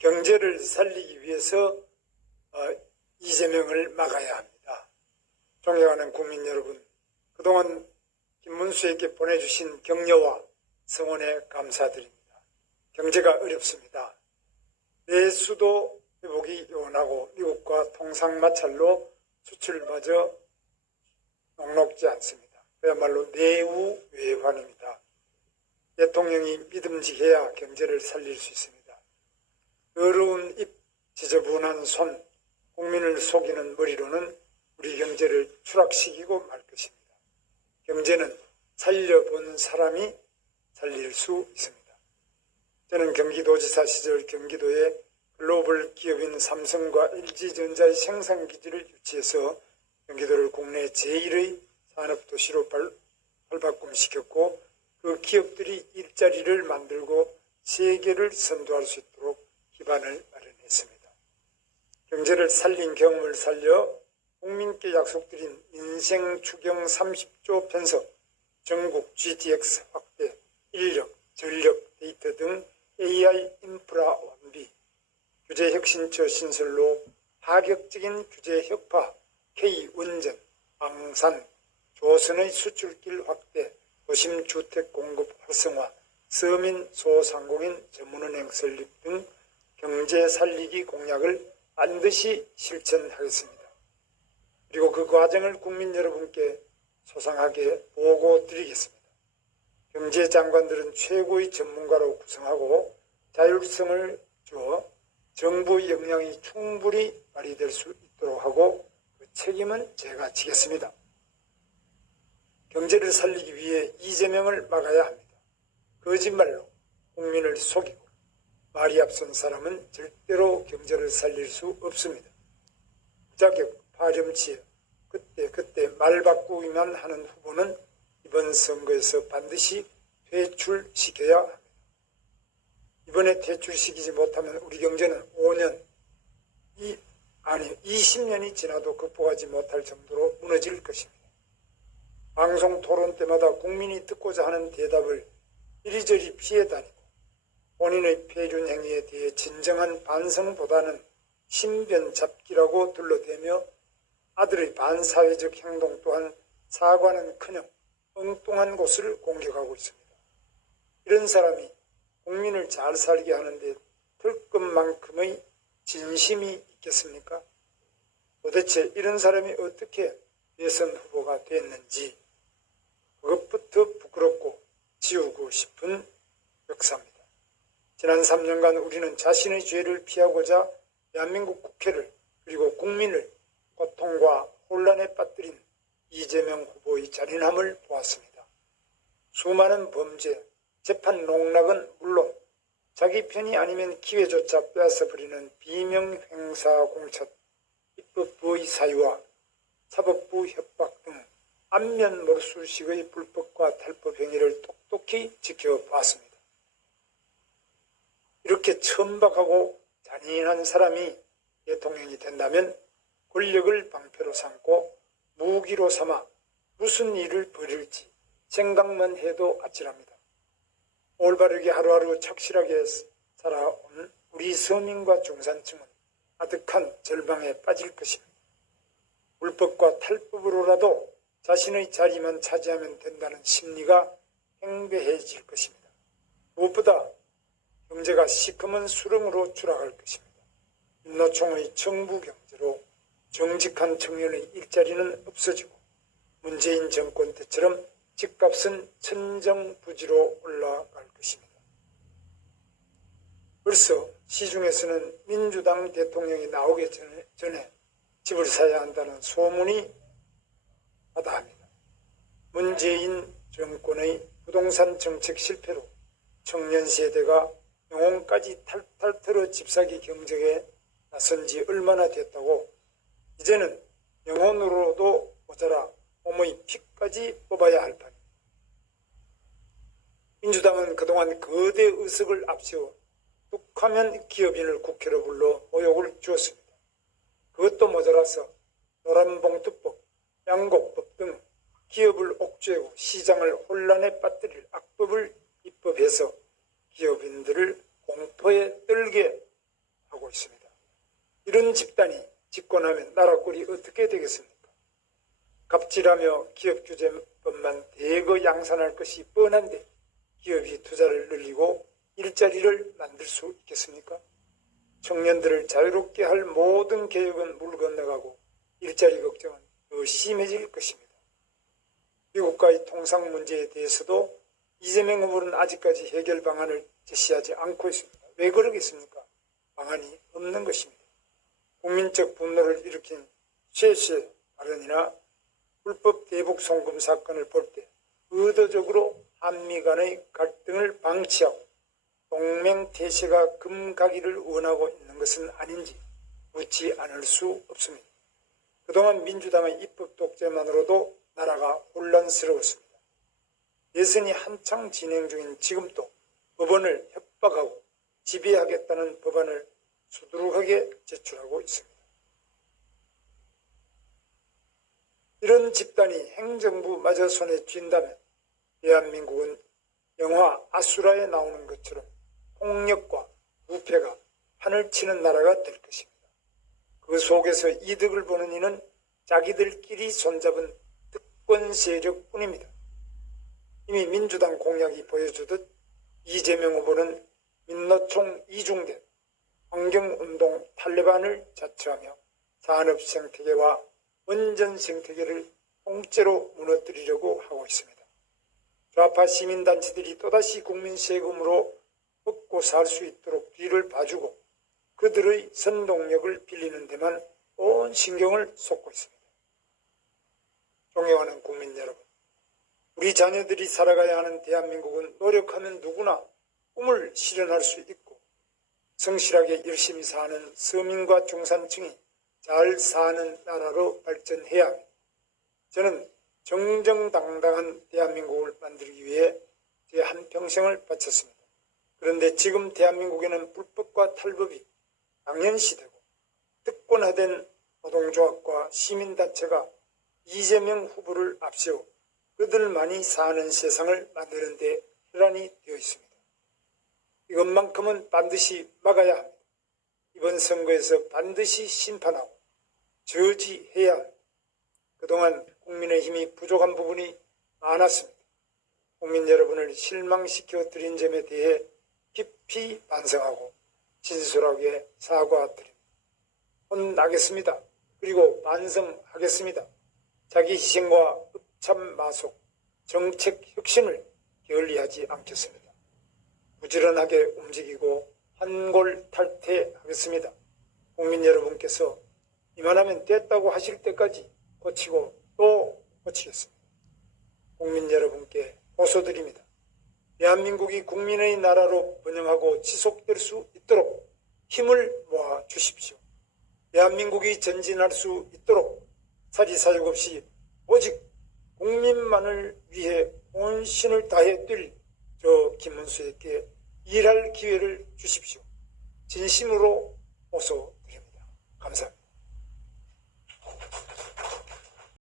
경제를 살리기 위해서 이재명을 막아야 합니다. 존경하는 국민 여러분, 그동안 김문수에게 보내주신 격려와 성원에 감사드립니다. 경제가 어렵습니다. 내수도 회복이 요원하고 미국과 통상마찰로 수출마저 녹록지 않습니다. 그야말로 내우외환입니다. 대통령이 믿음직해야 경제를 살릴 수 있습니다. 더러운 입, 지저분한 손, 국민을 속이는 머리로는 우리 경제를 추락시키고 말 것입니다. 경제는 살려본 사람이 살릴 수 있습니다. 저는 경기도지사 시절 경기도에 글로벌 기업인 삼성과 LG전자의 생산기지를 유치해서 경기도를 국내 제1의 산업도시로 발바꿈시켰고 그 기업들이 일자리를 만들고 세계를 선도할 수 있도록 기반을 마련했습니다. 경제를 살린 경험을 살려 국민께 약속드린 인생추경 30조 편성, 전국 GTX 확대, 인력, 전력, 데이터 등 AI 인프라 완비, 규제혁신처 신설로 파격적인 규제 혁파, K원전, 방산, 조선의 수출길 확대, 도심 주택 공급 활성화, 서민 소상공인 전문은행 설립 등 경제 살리기 공약을 반드시 실천하겠습니다. 그리고 그 과정을 국민 여러분께 소상하게 보고 드리겠습니다. 경제장관들은 최고의 전문가로 구성하고 자율성을 주어 정부 역량이 충분히 발휘될 수 있도록 하고 그 책임은 제가 지겠습니다. 경제를 살리기 위해 이재명을 막아야 합니다. 거짓말로 국민을 속이고 말이 앞선 사람은 절대로 경제를 살릴 수 없습니다. 무자격 파렴치에 그때 말 바꾸기만 하는 후보는 이번 선거에서 반드시 퇴출시켜야 합니다. 이번에 퇴출시키지 못하면 우리 경제는 20년이 지나도 극복하지 못할 정도로 무너질 것입니다. 방송 토론 때마다 국민이 듣고자 하는 대답을 이리저리 피해 다니고 본인의 폐륜 행위에 대해 진정한 반성보다는 신변 잡기라고 둘러대며 아들의 반사회적 행동 또한 사과는커녕 엉뚱한 곳을 공격하고 있습니다. 이런 사람이 국민을 잘 살게 하는데 털끝만큼의 진심이 있겠습니까? 도대체 이런 사람이 어떻게 대선 후보가 됐는지 그것부터 부끄럽고 지우고 싶은 역사입니다. 지난 3년간 우리는 자신의 죄를 피하고자 대한민국 국회를 그리고 국민을 고통과 혼란에 빠뜨린 이재명 후보의 잔인함을 보았습니다. 수많은 범죄, 재판 농락은 물론 자기 편이 아니면 기회조차 빼앗아버리는 비명행사공천, 입법부의 사유와 사법부 협박 등 안면 몰수식의 불법과 탈법 행위를 똑똑히 지켜봤습니다. 이렇게 천박하고 잔인한 사람이 대통령이 된다면 권력을 방패로 삼고 무기로 삼아 무슨 일을 벌일지 생각만 해도 아찔합니다. 올바르게 하루하루 착실하게 살아온 우리 서민과 중산층은 아득한 절망에 빠질 것입니다. 불법과 탈법으로라도 자신의 자리만 차지하면 된다는 심리가 행배해질 것입니다. 무엇보다 경제가 시커먼 수렁으로 추락할 것입니다. 민노총의 정부 경제로 정직한 청년의 일자리는 없어지고 문재인 정권 때처럼 집값은 천정부지로 올라갈 것입니다. 벌써 시중에서는 민주당 대통령이 나오기 전에 집을 사야 한다는 소문이 마다합니다. 문재인 정권의 부동산 정책 실패로 청년 세대가 영혼까지 탈탈 털어 집 사기 경쟁에 나선 지 얼마나 됐다고 이제는 영혼으로도 모자라 몸의 피까지 뽑아야 할 판입니다. 민주당은 그동안 거대 의석을 앞세워 뚝하면 기업인을 국회로 불러 모욕을 주었습니다. 그것도 모자라서 노란봉투법, 양곡법 등 기업을 옥죄고 시장을 혼란에 빠뜨릴 악법을 입법해서 기업인들을 공포에 떨게 이런 집단이 집권하면 나라 꼴이 어떻게 되겠습니까? 갑질하며 기업규제법만 대거 양산할 것이 뻔한데 기업이 투자를 늘리고 일자리를 만들 수 있겠습니까? 청년들을 자유롭게 할 모든 개혁은 물 건너가고 일자리 걱정은 더 심해질 것입니다. 미국과의 통상 문제에 대해서도 이재명 후보는 아직까지 해결 방안을 제시하지 않고 있습니다. 왜 그러겠습니까? 방안이 없는 것입니다. 국민적 분노를 일으킨 쉐쉐 발언이나 불법 대북 송금 사건을 볼 때 의도적으로 한미 간의 갈등을 방치하고 동맹태세가 금가기를 원하고 있는 것은 아닌지 묻지 않을 수 없습니다. 그동안 민주당의 입법 독재만으로도 나라가 혼란스러웠습니다. 예선이 한창 진행 중인 지금도 법원을 협박하고 지배하겠다는 법안을 수두룩하게 제출하고 있습니다. 이런 집단이 행정부마저 손에 쥔다면 대한민국은 영화 아수라에 나오는 것처럼 폭력과 부패가 판을 치는 나라가 될 것입니다. 그 속에서 이득을 보는 이는 자기들끼리 손잡은 특권 세력뿐입니다. 이미 민주당 공약이 보여주듯 이재명 후보는 민노총 이중된 환경운동 탈레반을 자처하며 산업 생태계와 원전 생태계를 통째로 무너뜨리려고 하고 있습니다. 좌파 시민단체들이 또다시 국민 세금으로 먹고 살 수 있도록 뒤를 봐주고 그들의 선동력을 빌리는 데만 온 신경을 쏟고 있습니다. 존경하는 국민 여러분, 우리 자녀들이 살아가야 하는 대한민국은 노력하면 누구나 꿈을 실현할 수 있고 성실하게 열심히 사는 서민과 중산층이 잘 사는 나라로 발전해야 합니다. 저는 정정당당한 대한민국을 만들기 위해 제 한평생을 바쳤습니다. 그런데 지금 대한민국에는 불법과 탈법이 당연시되고 특권화된 노동조합과 시민단체가 이재명 후보를 앞세워 그들만이 사는 세상을 만드는 데 혈안이 되어 있습니다. 이것만큼은 반드시 막아야 합니다. 이번 선거에서 반드시 심판하고 저지해야 합니다. 그동안 국민의힘이 부족한 부분이 많았습니다. 국민 여러분을 실망시켜 드린 점에 대해 깊이 반성하고 진솔하게 사과드립니다. 혼나겠습니다. 그리고 반성하겠습니다. 자기 희생과 읍참 마속, 정책 혁신을 게을리하지 않겠습니다. 부지런하게 움직이고 환골탈퇴하겠습니다. 국민 여러분께서 이만하면 됐다고 하실 때까지 고치고 또 고치겠습니다. 국민 여러분께 호소드립니다. 대한민국이 국민의 나라로 번영하고 지속될 수 있도록 힘을 모아 주십시오. 대한민국이 전진할 수 있도록 사리사욕 없이 오직 국민만을 위해 혼신을 다해 뛸 저 김문수에게 일할 기회를 주십시오. 진심으로 호소드립니다. 감사합니다.